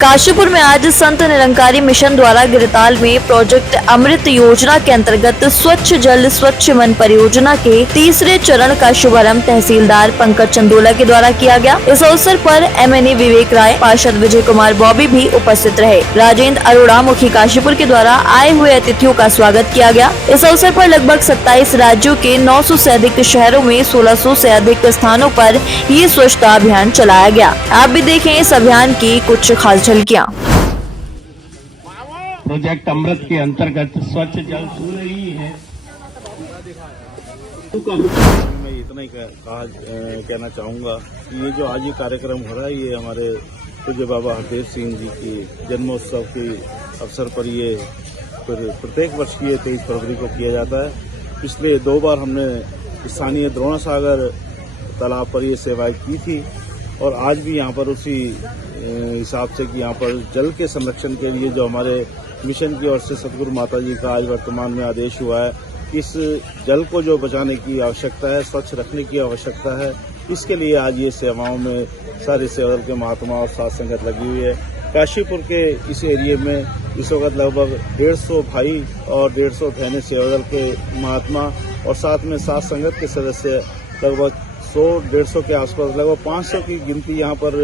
काशीपुर में आज संत निरंकारी मिशन द्वारा गिरताल में प्रोजेक्ट अमृत योजना के अंतर्गत स्वच्छ जल स्वच्छ मन परियोजना के तीसरे चरण का शुभारंभ तहसीलदार पंकज चंदोला के द्वारा किया गया। इस अवसर पर MNA विवेक राय, पार्षद विजय कुमार बॉबी भी उपस्थित रहे। राजेंद्र अरोड़ा मुखी काशीपुर के द्वारा आए हुए अतिथियों का स्वागत किया गया। इस अवसर पर लगभग 27 राज्यों के 900 से अधिक शहरों में 1600 से अधिक स्थानों पर ये स्वच्छता अभियान चलाया गया। आप भी देखें इस अभियान की कुछ खास झलकियां। प्रोजेक्ट अमृत के अंतर्गत स्वच्छ जल रही है। मैं इतना ही कहना चाहूँगा कि ये जो आज ये कार्यक्रम हो रहा है, ये हमारे पूज्य बाबा हरदेव सिंह जी की जन्मोत्सव के अवसर पर ये प्रत्येक वर्ष की 23 फरवरी को किया जाता है। पिछले 2 बार हमने स्थानीय द्रोणा सागर तालाब पर ये सेवाएं की थी और आज भी यहाँ पर उसी हिसाब से कि यहाँ पर जल के संरक्षण के लिए जो हमारे मिशन की ओर से सतगुरु माता जी का आज वर्तमान में आदेश हुआ है, इस जल को जो बचाने की आवश्यकता है, स्वच्छ रखने की आवश्यकता है, इसके लिए आज ये सेवाओं में सारे सेवादल के महात्मा और साध संगत लगी हुई है। काशीपुर के इस एरिए में इस वक्त लगभग 150 भाई और 150 बहनें सेवादल के महात्मा और साथ में साध संगत के सदस्य लगभग 100-150 के आसपास, लगभग 500 की गिनती यहाँ पर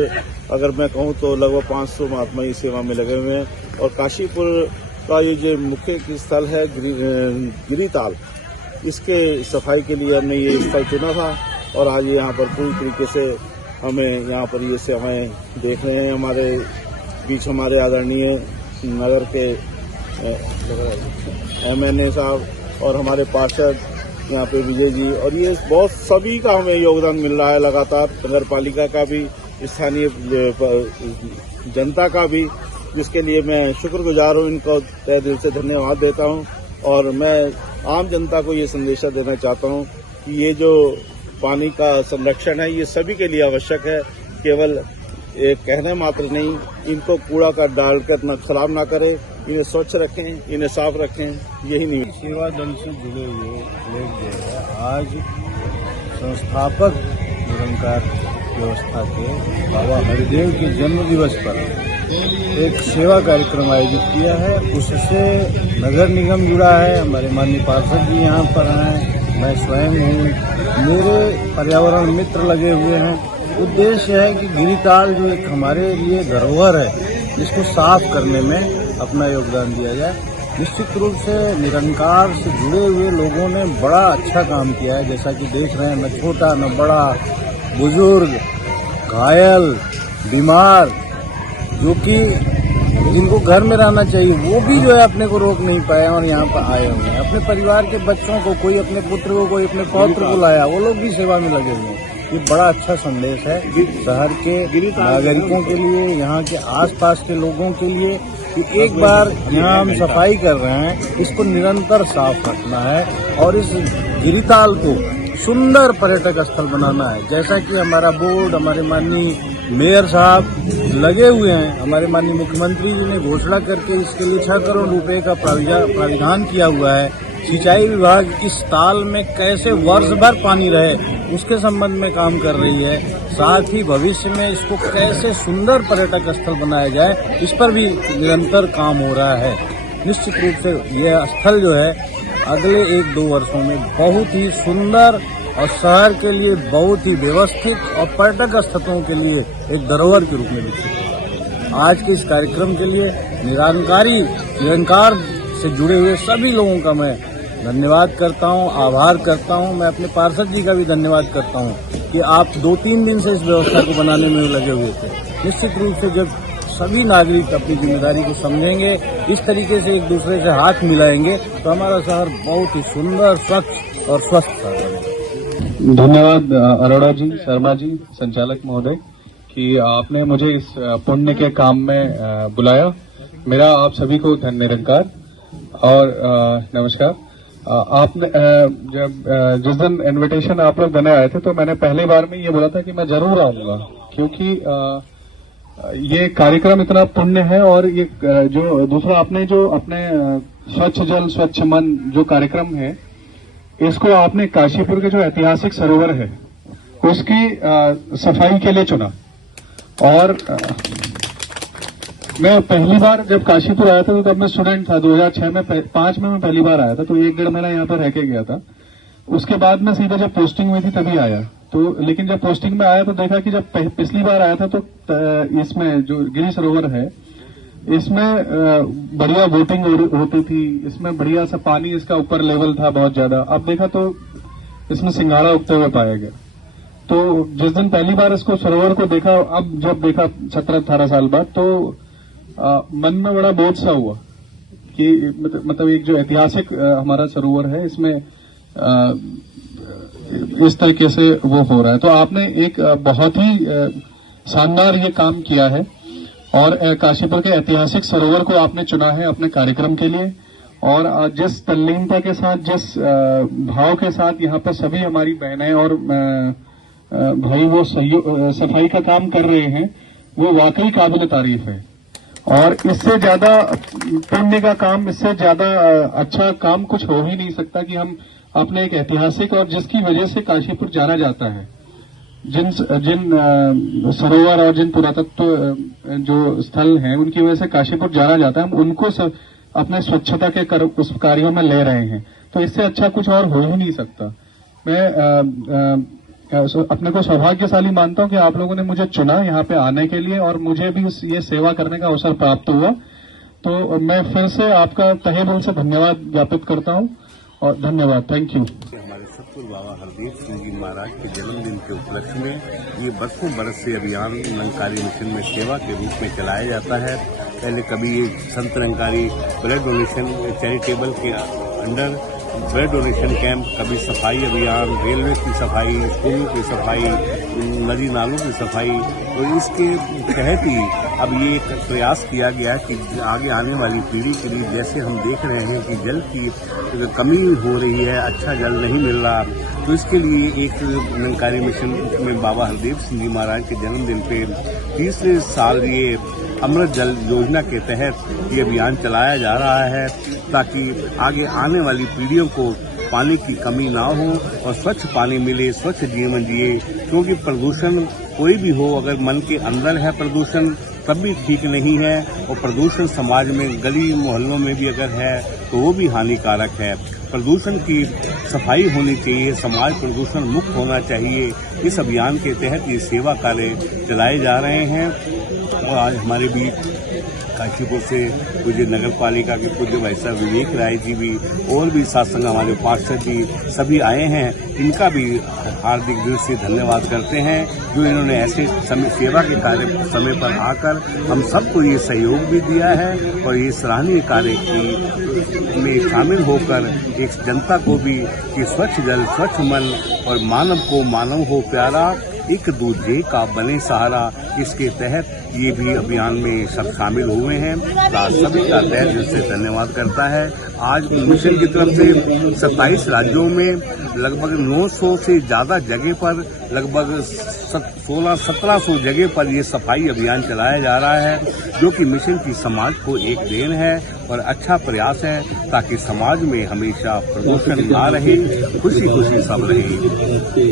अगर मैं कहूँ तो लगभग 500 महात्मा इस सेवा में लगे हुए हैं। और काशीपुर का ये जो मुख्य स्थल है गिरिताल, इसके सफाई के लिए हमने ये स्थल चुना था और आज यहाँ पर पूरी तरीके से हमें यहाँ पर ये सेवाएं देख रहे हैं। हमारे बीच हमारे आदरणीय नगर के MNA साहब और हमारे पार्षद यहाँ पे विजय जी, और ये बहुत सभी का हमें योगदान मिल रहा है लगातार, नगर पालिका का भी, स्थानीय जनता का भी, जिसके लिए मैं शुक्रगुजार हूँ। इनको तहे दिल से धन्यवाद देता हूँ और मैं आम जनता को ये संदेशा देना चाहता हूँ कि ये जो पानी का संरक्षण है ये सभी के लिए आवश्यक है, केवल एक कहने मात्र नहीं। इनको कूड़ा का डालकर न खराब ना करें, इन्हें स्वच्छ रखें, इन्हें साफ रखें, यही नहीं। सेवा दल से जुड़े हुए लोग जो है आज संस्थापक निरंकार व्यवस्था के बाबा हरिदेव के जन्म दिवस पर एक सेवा कार्यक्रम आयोजित किया है। उससे नगर निगम जुड़ा है, हमारे माननीय पार्षद जी यहाँ पर हैं, मैं स्वयं हूँ, मेरे पर्यावरण मित्र लगे हुए हैं। उद्देश्य है कि गिरिताल जो एक हमारे लिए धरोहर है, इसको साफ करने में अपना योगदान दिया जाए। निश्चित रूप से निरंकार से जुड़े हुए लोगों ने बड़ा अच्छा काम किया है। जैसा कि देख रहे हैं, न छोटा न बड़ा, बुजुर्ग, घायल, बीमार, जो कि जिनको घर में रहना चाहिए वो भी जो है अपने को रोक नहीं पाए और यहाँ पर आए हुए हैं। अपने परिवार के बच्चों को, कोई अपने पुत्र को, कोई अपने पौत्र को लाया, वो लोग भी सेवा में लगे हुए हैं। ये बड़ा अच्छा संदेश है शहर के नागरिकों के लिए, यहाँ के आसपास के लोगों के लिए कि एक बार यहाँ हम सफाई कर रहे हैं, इसको निरंतर साफ रखना है और इस गिरिताल को सुंदर पर्यटक स्थल बनाना है। जैसा कि हमारा बोर्ड, हमारे माननीय मेयर साहब लगे हुए हैं, हमारे माननीय मुख्यमंत्री जी ने घोषणा करके इसके लिए 6 करोड़ रुपए का प्राविधान किया हुआ है। सिंचाई विभाग इस ताल में कैसे वर्ष भर पानी रहे उसके संबंध में काम कर रही है। साथ ही भविष्य में इसको कैसे सुंदर पर्यटक स्थल बनाया जाए, इस पर भी निरंतर काम हो रहा है। निश्चित रूप से यह स्थल जो है अगले 1-2 वर्षों में बहुत ही सुंदर और शहर के लिए बहुत ही व्यवस्थित और पर्यटक स्थलों के लिए एक धरोहर के रूप में विकसित होगा। आज के इस कार्यक्रम के लिए निरंकार से जुड़े हुए सभी लोगों का मैं धन्यवाद करता हूं, आभार करता हूं। मैं अपने पार्षद जी का भी धन्यवाद करता हूं कि आप 2-3 दिन से इस व्यवस्था को बनाने में लगे हुए थे। निश्चित रूप से जब सभी नागरिक अपनी जिम्मेदारी को समझेंगे, इस तरीके से एक दूसरे से हाथ मिलाएंगे, तो हमारा शहर बहुत ही सुंदर, स्वच्छ और स्वस्थ शहर बनेगा। धन्यवाद अरोड़ा जी, शर्मा जी, संचालक महोदय, कि आपने मुझे इस पुण्य के काम में बुलाया। मेरा आप सभी को धन्य निरंकार और नमस्कार। आपने जिस दिन इनविटेशन आप लोग देने आए थे तो मैंने पहली बार में ये बोला था कि मैं जरूर आऊंगा, क्योंकि ये कार्यक्रम इतना पुण्य है। और ये जो दूसरा आपने जो अपने स्वच्छ जल स्वच्छ मन जो कार्यक्रम है, इसको आपने काशीपुर के जो ऐतिहासिक सरोवर है उसकी सफाई के लिए चुना। और मैं पहली बार जब काशीपुर आया था तो तब मैं स्टूडेंट था। 2006 में 5 में मैं पहली बार आया था, तो 1-1.5 महीना यहाँ पर रह के गया था। उसके बाद मैं सीधे जब पोस्टिंग हुई थी तभी आया। तो लेकिन जब पोस्टिंग में आया तो देखा कि जब पिछली बार आया था तो इसमें जो गिरी सरोवर है इसमें बढ़िया बोटिंग होती थी, इसमें बढ़िया सा पानी, इसका ऊपर लेवल था बहुत ज्यादा। अब देखा तो इसमें सिंघाड़ा उगते हुए पाया गया। तो जिस दिन पहली बार इसको सरोवर को देखा, अब जब देखा 17-18 साल बाद, तो मन में बड़ा बोझ सा हुआ कि मतलब एक जो ऐतिहासिक हमारा सरोवर है इसमें इस तरीके से वो हो रहा है। तो आपने एक बहुत ही शानदार ये काम किया है और काशीपुर के ऐतिहासिक सरोवर को आपने चुना है अपने कार्यक्रम के लिए। और जिस तल्लीनता के साथ, जिस भाव के साथ यहाँ पर सभी हमारी बहनें और भाई वो सफाई का काम कर रहे हैं, वो वाकई काबिल तारीफ है। और इससे ज्यादा पुण्य का काम, इससे ज्यादा अच्छा काम कुछ हो ही नहीं सकता कि हम अपने एक ऐतिहासिक और जिसकी वजह से काशीपुर जाना जाता है, जिन सरोवर और जिन पुरातत्व जो स्थल हैं उनकी वजह से काशीपुर जाना जाता है, हम उनको अपने स्वच्छता के उस कार्यों में ले रहे हैं। तो इससे अच्छा कुछ और हो ही नहीं सकता। मैं अपने को सौभाग्यशाली मानता हूं कि आप लोगों ने मुझे चुना यहाँ पे आने के लिए और मुझे भी ये सेवा करने का अवसर प्राप्त हुआ। तो मैं फिर से आपका तहे दिल से धन्यवाद ज्ञापित करता हूं और धन्यवाद, थैंक यू। हमारे सतगुरु बाबा हरदेव सिंह जी महाराज के जन्मदिन के उपलक्ष्य में ये बरसों बरस से अभियान निरंकारी मिशन में सेवा के रूप में चलाया जाता है। पहले कभी ये Sant Nirankari blood donation charitable के अंडर ब्लड डोनेशन कैंप, कभी सफाई अभियान, रेलवे की सफाई, स्कूलों की सफाई, नदी नालों की सफाई। तो इसके तहत ही अब ये एक प्रयास किया गया कि आगे आने वाली पीढ़ी के लिए, जैसे हम देख रहे हैं कि जल की कमी हो रही है, अच्छा जल नहीं मिल रहा, तो इसके लिए एक निरंकारी मिशन में बाबा हरदेव सिंह जी महाराज के जन्मदिन पे तीसरे साल ये अमृत जल योजना के तहत ये अभियान चलाया जा रहा है, ताकि आगे आने वाली पीढ़ियों को पानी की कमी ना हो और स्वच्छ पानी मिले, स्वच्छ जीवन जिए। क्योंकि प्रदूषण कोई भी हो, अगर मन के अंदर है प्रदूषण तब भी ठीक नहीं है, और प्रदूषण समाज में गली मोहल्लों में भी अगर है तो वो भी हानिकारक है। प्रदूषण की सफाई होनी चाहिए, समाज प्रदूषण मुक्त होना चाहिए। इस अभियान के तहत ये सेवा कार्य चलाए जा रहे हैं। और आज हमारे बीच काशीपुर से पूज्य नगर पालिका के पूज्य भाई साहब विवेक राय जी भी और भी सात्संग हमारे पार्षद जी सभी आए हैं। इनका भी हार्दिक दिल से धन्यवाद करते हैं, जो इन्होंने ऐसे सेवा के कार्य समय पर आकर हम सबको ये सहयोग भी दिया है और ये सराहनीय कार्य की में शामिल होकर एक जनता को भी कि स्वच्छ जल, स्वच्छ मन और मानव को मानव हो प्यारा, एक दूजे का बने सहारा। इसके तहत ये भी अभियान में सब शामिल हुए हैं। सभी का तहे दिल से धन्यवाद करता है। आज मिशन की तरफ से 27 राज्यों में लगभग 900 से ज्यादा जगह पर, लगभग 1600-1700 जगह पर ये सफाई अभियान चलाया जा रहा है, जो कि मिशन की समाज को एक देन है और अच्छा प्रयास है, ताकि समाज में हमेशा प्रदूषण ना रहे, खुशी खुशी सब रहे।